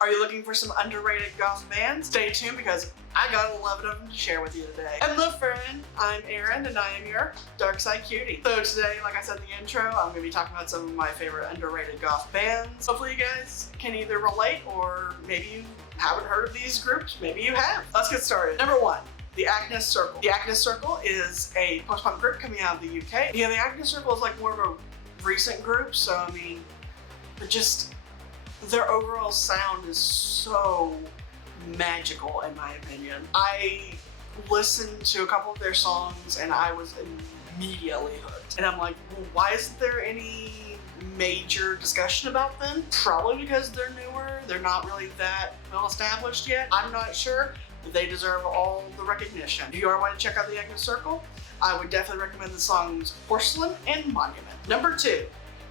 Are you looking for some underrated goth bands? Stay tuned because I got 11 of them to share with you today. Hello friend, I'm Erin and I am your Dark Side Cutie. So today, like I said in the intro, I'm going to be talking about some of my favorite underrated goth bands. Hopefully you guys can either relate or maybe you haven't heard of these groups, maybe you have. Let's get started. Number 1. The Agnes Circle. The Agnes Circle is a post-punk group coming out of the UK. Yeah, the Agnes Circle is like more of a recent group, so I mean, their overall sound is so magical in my opinion. I listened to a couple of their songs and I was immediately hooked. And I'm like, well, why isn't there any major discussion about them? Probably because they're newer, they're not really that well established yet. I'm not sure, but they deserve all the recognition. If you are wanting to check out the Agnes Circle, I would definitely recommend the songs Porcelain and Monument. Number 2.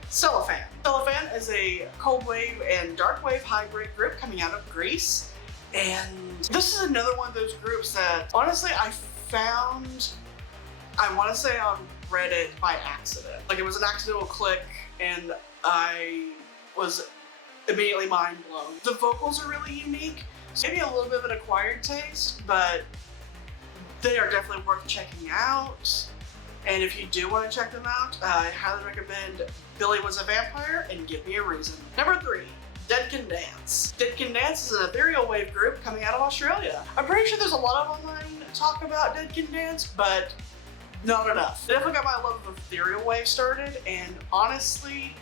Silophan. Silophan is a cold wave and dark wave hybrid group coming out of Greece. And this is another one of those groups that honestly I found, I want to say on Reddit by accident. Like it was an accidental click and I was immediately mind blown. The vocals are really unique. Maybe a little bit of an acquired taste, but they are definitely worth checking out. And if you do want to check them out, I highly recommend Billy Was a Vampire and Give Me a Reason. Number 3, Dead Can Dance. Dead Can Dance is an ethereal wave group coming out of Australia. I'm pretty sure there's a lot of online talk about Dead Can Dance, but not enough. They definitely got my love of ethereal wave started, and honestly,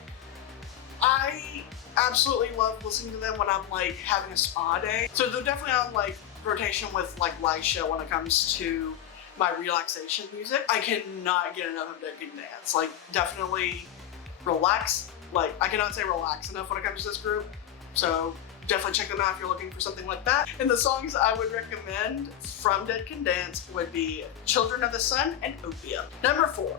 I absolutely love listening to them when I'm like having a spa day. So they're definitely on like rotation with like light show when it comes to my relaxation music. I cannot get enough of Dead Can Dance. Like definitely relax. Like I cannot say relax enough when it comes to this group. So definitely check them out if you're looking for something like that. And the songs I would recommend from Dead Can Dance would be Children of the Sun and Opium. Number 4.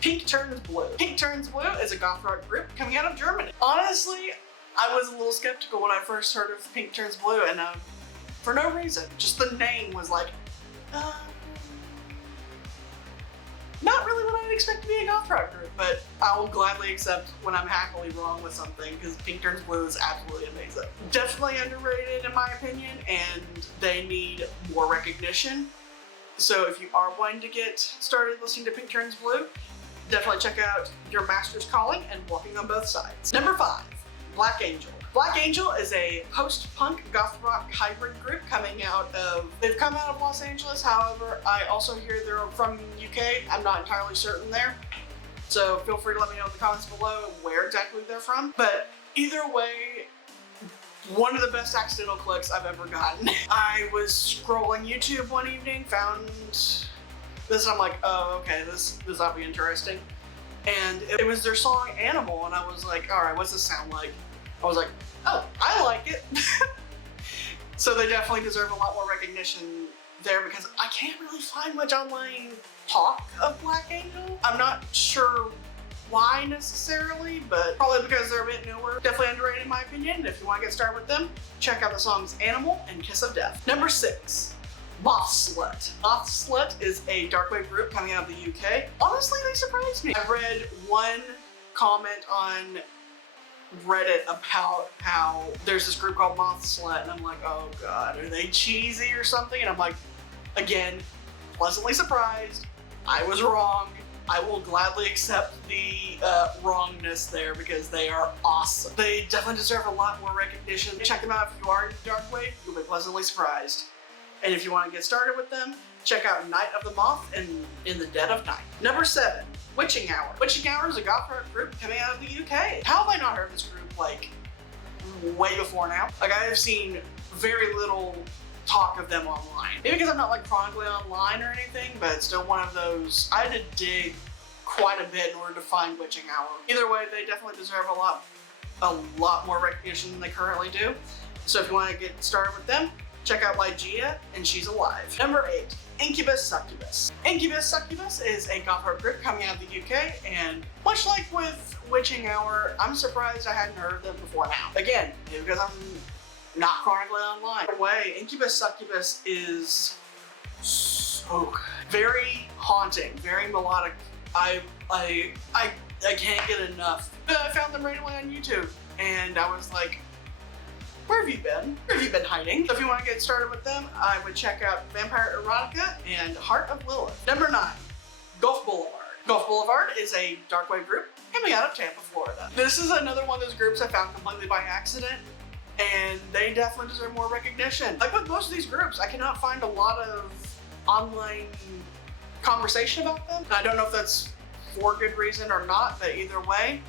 Pink Turns Blue. Pink Turns Blue is a goth rock group coming out of Germany. Honestly, I was a little skeptical when I first heard of Pink Turns Blue, and for no reason. Just the name was like, not really what I'd expect to be a goth rock group, but I will gladly accept when I'm happily wrong with something because Pink Turns Blue is absolutely amazing. Definitely underrated in my opinion, and they need more recognition. So if you are wanting to get started listening to Pink Turns Blue, definitely check out Your Master's Calling and Walking on Both Sides. Number 5, Black Angel. Black Angel is a post-punk goth rock hybrid group they've come out of Los Angeles, however, I also hear they're from UK. I'm not entirely certain there. So feel free to let me know in the comments below where exactly they're from. But either way, one of the best accidental clicks I've ever gotten. I was scrolling YouTube one evening, found this, and I'm like, oh, okay, this ought to be interesting. And it was their song Animal, and I was like, all right, what's this sound like? I was like, oh, I like it. So they definitely deserve a lot more recognition there because I can't really find much online talk of Black Angel. I'm not sure why necessarily, but probably because they're a bit newer. Definitely underrated in my opinion. And if you want to get started with them, check out the songs Animal and Kiss of Death. Number 6. Moth Slut. Moth Slut is a dark wave group coming out of the UK. Honestly, they surprised me. I read one comment on Reddit about how there's this group called Moth Slut, and I'm like, oh god, are they cheesy or something? And I'm like, again, pleasantly surprised. I was wrong. I will gladly accept the wrongness there because they are awesome. They definitely deserve a lot more recognition. Check them out if you are into dark wave. You'll be pleasantly surprised. And if you want to get started with them, check out Night of the Moth and In the Dead of Night. Number 7. Witching Hour. Witching Hour is a goth rock group coming out of the UK. How have I not heard of this group like way before now? Like I have seen very little talk of them online. Maybe because I'm not like chronically online or anything, but it's still one of those, I had to dig quite a bit in order to find Witching Hour. Either way, they definitely deserve a lot more recognition than they currently do. So if you want to get started with them, check out Lygia and She's Alive. Number 8. Incubus Succubus. Incubus Succubus is a goth rock group coming out of the UK, and much like with Witching Hour, I'm surprised I hadn't heard of them before now. Again, because I'm not chronically online. Way, Incubus Succubus is so good. Very haunting, very melodic. I can't get enough. I found them randomly on YouTube, and I was like, Where have you been? Where have you been hiding? So if you want to get started with them, I would check out Vampire Erotica and Heart of Lilith. Number 9, Goth Boulevard. Goth Boulevard is a dark wave group coming out of Tampa, Florida. This is another one of those groups I found completely by accident, and they definitely deserve more recognition. Like with most of these groups, I cannot find a lot of online conversation about them. I don't know if that's for good reason or not, but either way,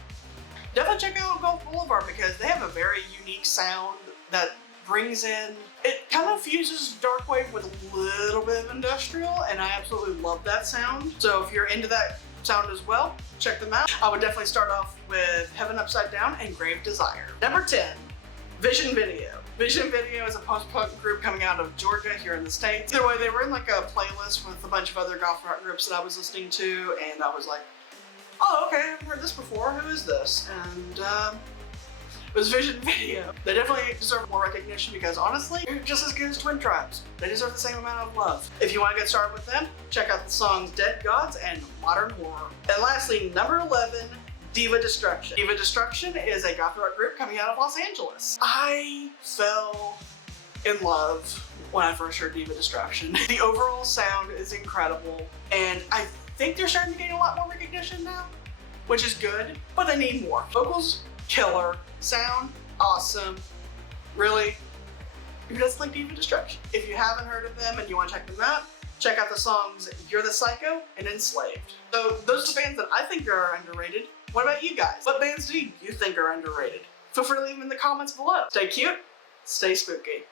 definitely check out Goth Boulevard because they have a very unique sound that brings in, it kind of fuses dark wave with a little bit of industrial, and I absolutely love that sound. So if you're into that sound as well, check them out. I would definitely start off with Heaven Upside Down and Grave Desire. Number 10, Vision Video. Vision Video is a post-punk group coming out of Georgia here in the States. Either way, they were in like a playlist with a bunch of other goth rock groups that I was listening to, and I was like, oh, okay, I haven't heard this before. Who is this? And it was Vision Video. They definitely deserve more recognition because honestly, they're just as good as Twin Tribes. They deserve the same amount of love. If you want to get started with them, check out the songs Dead Gods and Modern Horror. And lastly, number 11, Diva Destruction. Diva Destruction is a goth rock group coming out of Los Angeles. I fell in love when I first heard Diva Destruction. The overall sound is incredible, and I think they're starting to gain a lot more recognition now, which is good, but they need more. Vocals, killer. Sound, awesome. Really, who doesn't like Diva Destruction? If you haven't heard of them and you want to check them out, check out the songs You're the Psycho and Enslaved. So those are the bands that I think are underrated. What about you guys? What bands do you think are underrated? Feel free to leave them in the comments below. Stay cute, stay spooky.